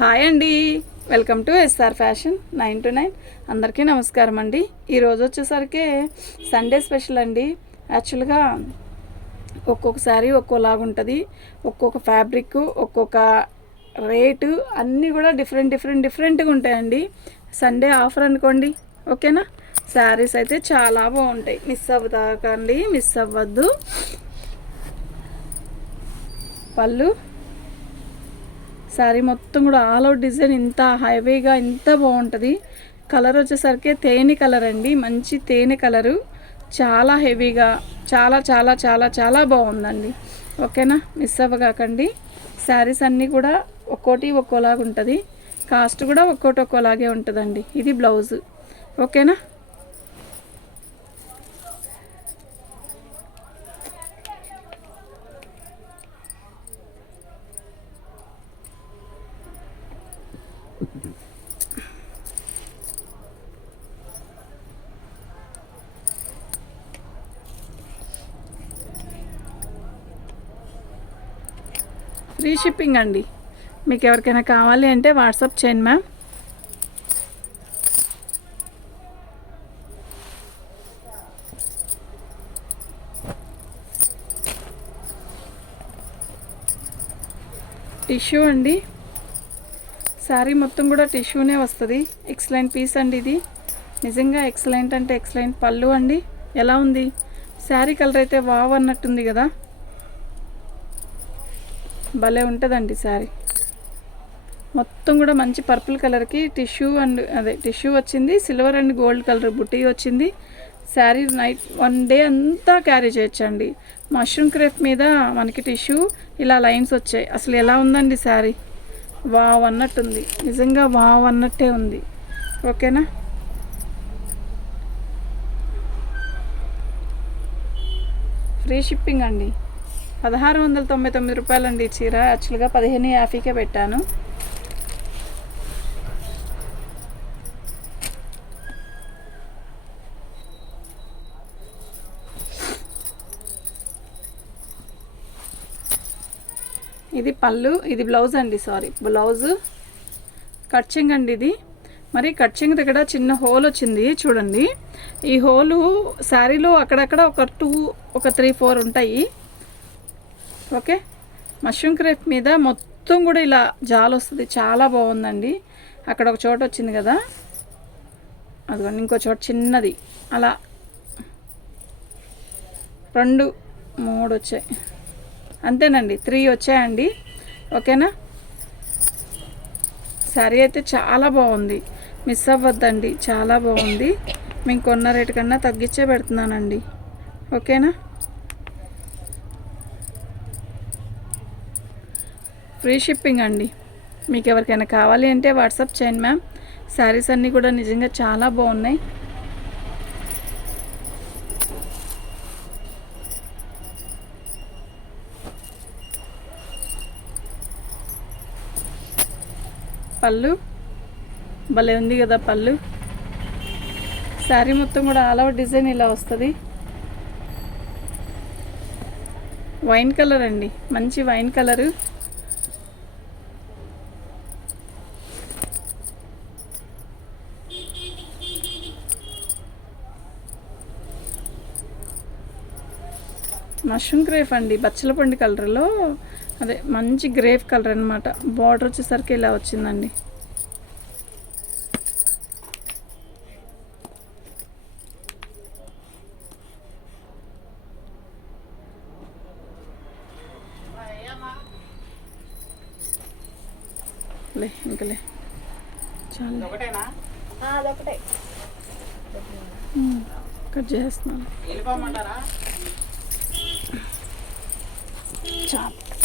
Hi అండి. Welcome to S R fashion nine to nine. అందరికీ నమస్కారం అండి. ఈరోజు వచ్చేసరికి సండే స్పెషల్ అండి. యాక్చువల్గా ఒక్కొక్కసారి ఒక్కోలాగా ఉంటుంది. ఒక్కొక్క ఫ్యాబ్రిక్ ఒక్కొక్క రేటు అన్నీ కూడా డిఫరెంట్ డిఫరెంట్ డిఫరెంట్గా ఉంటాయండి. సండే ఆఫర్ అనుకోండి. ఓకేనా? శారీస్ అయితే చాలా బాగుంటాయి. మిస్ అవ్వదాకండి మిస్ అవ్వద్దు. పళ్ళు శారీ మొత్తం కూడా ఆల్ అవుట్ డిజైన్ ఇంత హైవేగా ఇంత బాగుంటుంది. కలర్ వచ్చేసరికి తేనె కలర్ అండి. మంచి తేనె కలరు. చాలా హెవీగా చాలా చాలా చాలా చాలా బాగుందండి. ఓకేనా? మిస్ అవ్వగాకండి. శారీస్ అన్నీ కూడా ఒక్కోటి ఒక్కోలాగా ఉంటుంది కాస్ట్ కూడా ఒక్కోటి ఒక్కోలాగే ఉంటుందండి. ఇది బ్లౌజు. ఓకేనా? ఫ్రీ షిప్పింగ్ అండి. మీకు ఎవరికైనా కావాలి అంటే వాట్సాప్ చేయండి మ్యామ్ టిష్యూ అండి. శారీ మొత్తం కూడా టిష్యూనే వస్తుంది. ఎక్సలెంట్ పీస్ అండి ఇది. నిజంగా ఎక్సలెంట్ అంటే ఎక్సలెంట్ పళ్ళు అండి. ఎలా ఉంది? శారీ కలర్ అయితే వావ్ అన్నట్టుంది కదా. భలే ఉంటుందండి శారీ మొత్తం కూడా మంచి పర్పుల్ కలర్కి టిష్యూ అండ్ అదే టిష్యూ వచ్చింది. సిల్వర్ అండ్ గోల్డ్ కలర్ బుట్టి వచ్చింది. శారీ నైట్ వన్ డే అంతా క్యారీ చేయొచ్చండి. మష్రూమ్ క్రేప్ మీద మనకి టిష్యూ ఇలా లైన్స్ వచ్చాయి. అసలు ఎలా ఉందండి శారీ వావ్ అన్నట్టుంది. నిజంగా వావ్ అన్నట్టే ఉంది. ఓకేనా? ఫ్రీ షిప్పింగ్ అండి. పదహారు వందల తొంభై తొమ్మిది రూపాయలండి చీర. యాక్చువల్గా పదిహేను యాభైకే పెట్టాను. ఇది పళ్ళు ఇది బ్లౌజ్ అండి సారీ బ్లౌజ్ కట్చింగ్ అండి ఇది. మరి కట్చింగ్ దగ్గర చిన్న హోల్ వచ్చింది చూడండి. ఈ హోలు శారీలో అక్కడక్కడ ఒక టూ ఒక త్రీ ఫోర్ ఉంటాయి. ఓకే మష్రూమ్ క్రేప్ మీద మొత్తం కూడా ఇలా జాలు వస్తుంది. చాలా బాగుందండి. అక్కడ ఒక చోట వచ్చింది కదా. అదిగోండి ఇంకో చోట చిన్నది. అలా రెండు మూడు వచ్చాయి. అంతేనండి. త్రీ వచ్చాయండి. ఓకేనా? శారీ అయితే చాలా బాగుంది. మిస్ అవ్వద్దండి. చాలా బాగుంది. మేము కొన్న రేటు కన్నా తగ్గించే పెడుతున్నానండి. ఓకేనా? ఫ్రీ షిప్పింగ్ అండి. మీకు ఎవరికైనా కావాలి అంటే వాట్సాప్ చేయండి మ్యామ్. శారీస్ అన్నీ కూడా నిజంగా చాలా బాగున్నాయి. పళ్ళు. భలే ఉంది కదా పళ్ళు. శారీ మొత్తం కూడా ఆల్ అవుట్ డిజైన్ ఇలా వస్తుంది. వైన్ కలర్ అండి. మంచి వైన్ కలరు. మష్రూమ్ క్రేఫ్ అండి. బచ్చల పండు కలర్లో అదే మంచి గ్రేఫ్ కలర్ అనమాట బార్డర్ వచ్చేసరికి ఇలా వచ్చిందండి. లే ఇంకలే చాలా. కట్ చేస్తున్నాను చాలా.